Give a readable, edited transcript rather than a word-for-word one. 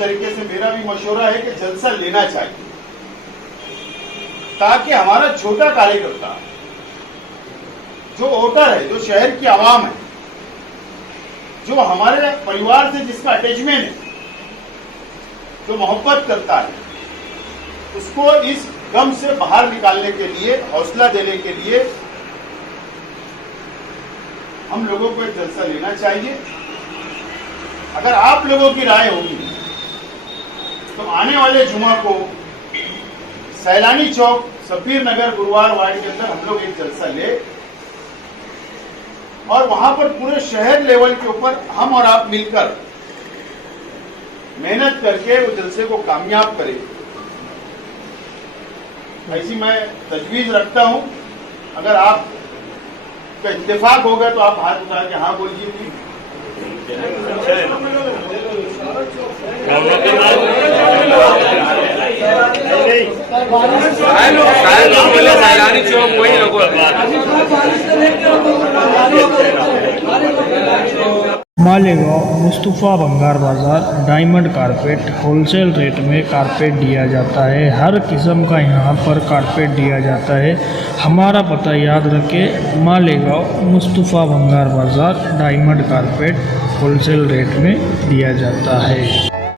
तरीके से मेरा भी मशवरा है कि जलसा लेना चाहिए, ताकि हमारा छोटा कार्यकर्ता, जो वोटर है, जो शहर की आवाम है, जो हमारे परिवार से जिसका अटैचमेंट है, जो मोहब्बत करता है, उसको इस गम से बाहर निकालने के लिए, हौसला देने के लिए हम लोगों को एक जलसा लेना चाहिए। अगर आप लोगों की राय होगी तो आने वाले जुमा को सैलानी चौक, सफीर नगर, गुरुवार वार्ड के अंदर हम लोग एक जलसा ले और वहां पर पूरे शहर लेवल के ऊपर हम और आप मिलकर मेहनत करके वो जलसे को कामयाब करें, ऐसी मैं तजवीज रखता हूं। अगर आप का इत्तेफाक होगा तो आप हाथ उठा के हाँ बोलिए। मालेगांव मुस्तफ़ा भंगार बाज़ार डायमंड कारपेट होलसेल रेट में कारपेट दिया जाता है। हर किस्म का यहाँ पर कारपेट दिया जाता है। हमारा पता याद रखें, मालेगांव मुस्तफ़ा भंगार बाज़ार डायमंड कारपेट होलसेल रेट में दिया जाता है।